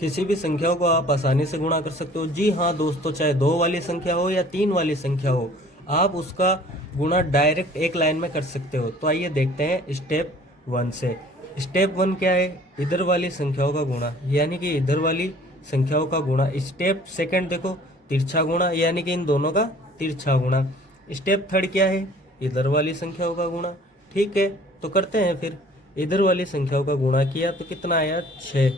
किसी भी संख्याओं को आप आसानी से गुणा कर सकते हो। जी हाँ दोस्तों, चाहे 2 वाली संख्या हो या 3 वाली संख्या हो, आप उसका गुणा डायरेक्ट एक लाइन में कर सकते हो। तो आइए देखते हैं स्टेप 1 से। स्टेप 1 क्या है? इधर वाली संख्याओं का गुणा, यानी कि इधर वाली संख्याओं का गुणा। स्टेप सेकंड देखो, तिरछा गुणा, यानी कि इन दोनों का तिरछा गुणा। स्टेप थर्ड क्या है? इधर वाली संख्याओं का गुणा। ठीक है, तो करते हैं फिर। इधर वाली संख्याओं का गुणा किया तो कितना आया? 6।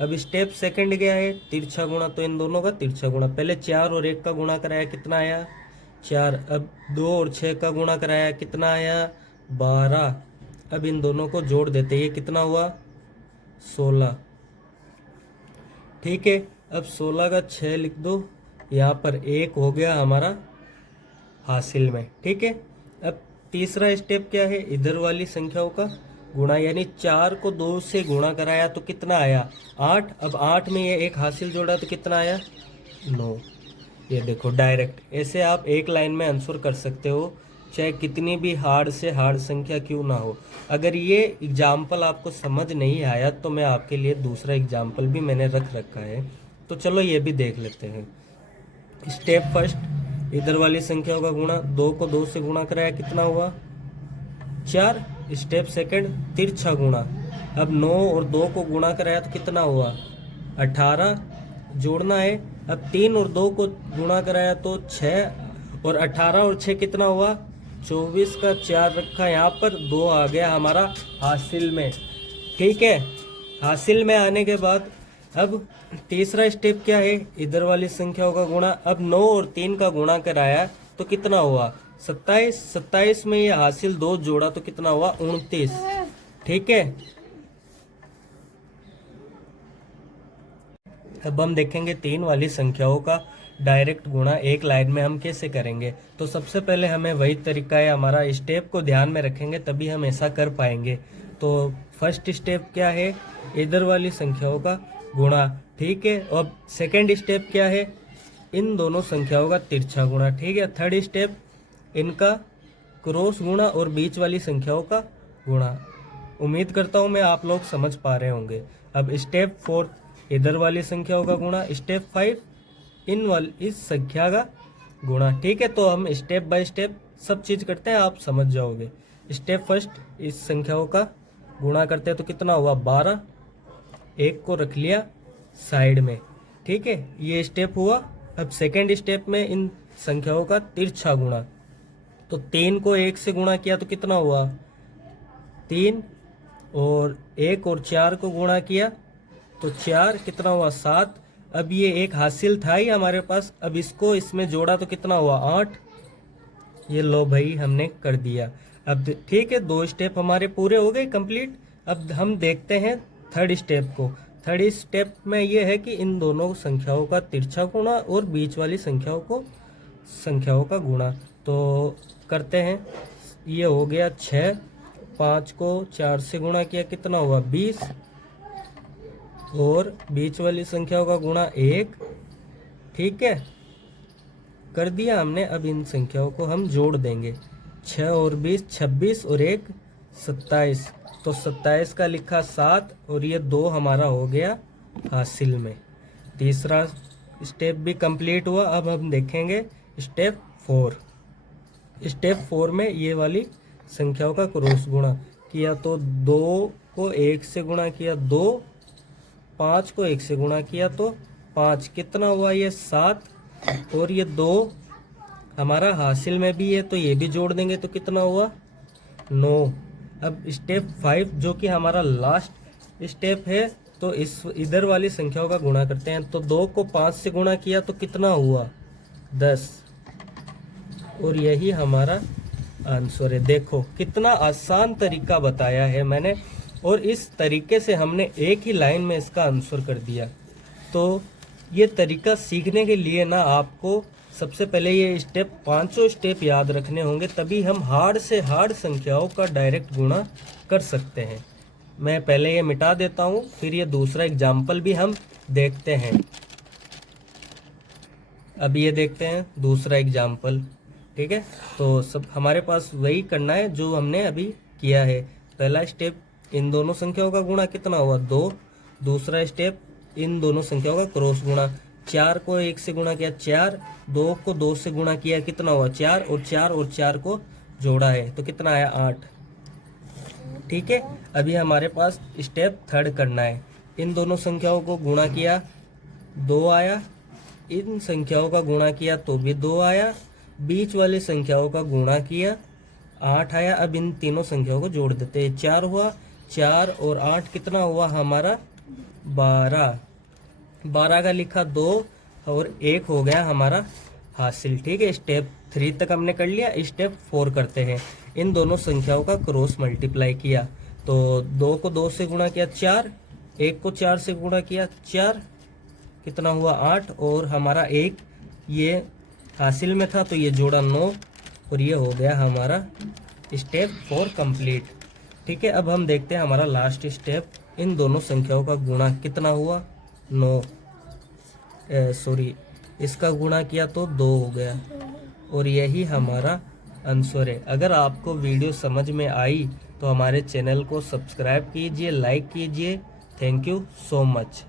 अब स्टेप सेकंड क्या है? तिरछा गुणा, तो इन दोनों का तिरछा गुणा। पहले 4 और 1 का गुणा कराया, कितना आया? 4। अब 2 और 6 का गुणा कराया, कितना आया? 12। अब इन दोनों को जोड़ देते, ये कितना हुआ? 16। ठीक है, अब 16 का 6 लिख दो, यहाँ पर 1 हो गया हमारा हासिल में। ठीक है, अब तीसरा स्टेप क्या है? इधर वाली संख्याओं का गुणा, यानी 4 को 2 से गुणा कराया तो कितना आया? 8। अब 8 में ये एक हासिल जोड़ा तो कितना आया? 9। ये देखो, डायरेक्ट ऐसे आप एक लाइन में आंसर कर सकते हो, चाहे कितनी भी हार्ड से हार्ड संख्या क्यों ना हो। अगर ये एग्जाम्पल आपको समझ नहीं आया तो मैं आपके लिए दूसरा एग्जाम्पल भी मैंने रख रखा है, तो चलो ये भी देख लेते हैं। स्टेप फर्स्ट, इधर वाली संख्याओं का गुणा। 2 को 2 से गुणा कराया, कितना हुआ? 4। स्टेप सेकंड, तिरछा गुणा। अब 9 और 2 को गुणा कराया तो कितना हुआ? 18। जोड़ना है। अब 3 और 2 को गुणा कराया तो 6, और 18 और 6 कितना हुआ? 24 का 4 रखा यहाँ पर, 2 आ गया हमारा हासिल में। ठीक है, हासिल में आने के बाद अब तीसरा स्टेप क्या है? इधर वाली संख्याओं का गुणा। अब 9 और 3 का गुणा कराया तो कितना हुआ? 27। 27 में ये हासिल 2 जोड़ा तो कितना हुआ? 29। ठीक है, अब हम देखेंगे 3 वाली संख्याओं का डायरेक्ट गुणा एक लाइन में हम कैसे करेंगे। तो सबसे पहले हमें वही तरीका है, हमारा स्टेप को ध्यान में रखेंगे तभी हम ऐसा कर पाएंगे। तो फर्स्ट स्टेप क्या है? इधर वाली संख्याओं का गुणा। ठीक है, अब सेकंड स्टेप क्या है? इन दोनों संख्याओं का तिरछा गुणा। ठीक है, थर्ड स्टेप इनका क्रॉस गुणा और बीच वाली संख्याओं का गुणा। उम्मीद करता हूँ मैं आप लोग समझ पा रहे होंगे। अब स्टेप 4, इधर वाली संख्याओं का गुणा। स्टेप 5, इस संख्या का गुणा। ठीक है, तो हम स्टेप बाय स्टेप सब चीज करते हैं, आप समझ जाओगे। स्टेप फर्स्ट, इस संख्याओं का गुणा करते हैं तो कितना हुआ? 12। 1 को रख लिया साइड में। ठीक है, ये स्टेप हुआ। अब सेकेंड स्टेप में इन संख्याओं का तिरछा गुणा। तो 3 को 1 से गुणा किया तो कितना हुआ? 3। और 1 और 4 को गुणा किया तो 4, कितना हुआ? 7। अब ये एक हासिल था ही हमारे पास, अब इसको इसमें जोड़ा तो कितना हुआ? 8। ये लो भाई, हमने कर दिया। अब ठीक है, 2 स्टेप हमारे पूरे हो गए कंप्लीट। अब हम देखते हैं थर्ड स्टेप को। थर्ड स्टेप में ये है कि इन दोनों संख्याओं का तिरछा गुणा और बीच वाली संख्याओं का गुणा। तो करते हैं, ये हो गया 6। 5 को 4 से गुणा किया, कितना हुआ? 20। और बीच वाली संख्याओं का गुणा 1। ठीक है, कर दिया हमने। अब इन संख्याओं को हम जोड़ देंगे। 6 और 20 26, और 1 27। तो 27 का लिखा 7, और ये 2 हमारा हो गया हासिल में। तीसरा स्टेप भी कंप्लीट हुआ। अब हम देखेंगे स्टेप 4। स्टेप 4 में ये वाली संख्याओं का क्रॉस गुणा किया तो 2 को 1 से गुणा किया 2। 5 को 1 से गुणा किया तो 5, कितना हुआ? ये 7। और ये 2 हमारा हासिल में भी है, तो ये भी जोड़ देंगे तो कितना हुआ? 9। अब स्टेप 5 जो कि हमारा लास्ट स्टेप है, तो इस इधर वाली संख्याओं का गुणा करते हैं। तो 2 को 5 से गुणा किया तो कितना हुआ? 10। और यही हमारा आंसर है। देखो कितना आसान तरीका बताया है मैंने, और इस तरीके से हमने एक ही लाइन में इसका आंसर कर दिया। तो ये तरीका सीखने के लिए ना आपको सबसे पहले ये स्टेप, 5 स्टेप याद रखने होंगे, तभी हम हार्ड से हार्ड संख्याओं का डायरेक्ट गुणा कर सकते हैं। मैं पहले ये मिटा देता हूँ, फिर ये दूसरा एग्जाम्पल भी हम देखते हैं। अब ये देखते हैं दूसरा एग्जाम्पल। ठीक है, तो सब हमारे पास वही करना है जो हमने अभी किया है। पहला स्टेप, इन दोनों संख्याओं का गुणा कितना हुआ? 2। दूसरा स्टेप, इन दोनों संख्याओं का क्रॉस गुणा। 4 को 1 से गुणा किया 4, 2 को 2 से गुणा किया कितना हुआ 4, और 4 को जोड़ा है तो कितना आया 8। ठीक है, अभी हमारे पास स्टेप थर्ड करना है। इन दोनों संख्याओं को गुणा किया 2 आया, इन संख्याओं का गुणा किया तो भी 2 आया, बीच वाली संख्याओं का गुणा किया 8 आया। अब इन तीनों संख्याओं को जोड़ देते हैं, 4 हुआ, 4 और 8 कितना हुआ हमारा 12। 12 का लिखा 2 और 1 हो गया हमारा हासिल। ठीक है, स्टेप 3 तक हमने कर लिया। स्टेप 4 करते हैं। इन दोनों संख्याओं का क्रॉस मल्टीप्लाई किया तो 2 को 2 से गुणा किया 4, 1 को 4 से गुणा किया 4, कितना हुआ 8, और हमारा 1 ये हासिल में था तो ये जोड़ा 9, और ये हो गया हमारा स्टेप 4 कंप्लीट। ठीक है, अब हम देखते हैं हमारा लास्ट स्टेप। इन दोनों संख्याओं का गुणा कितना हुआ 9, इसका गुणा किया तो 2 हो गया, और यही हमारा आंसर है। अगर आपको वीडियो समझ में आई तो हमारे चैनल को सब्सक्राइब कीजिए, लाइक कीजिए। Thank you so much.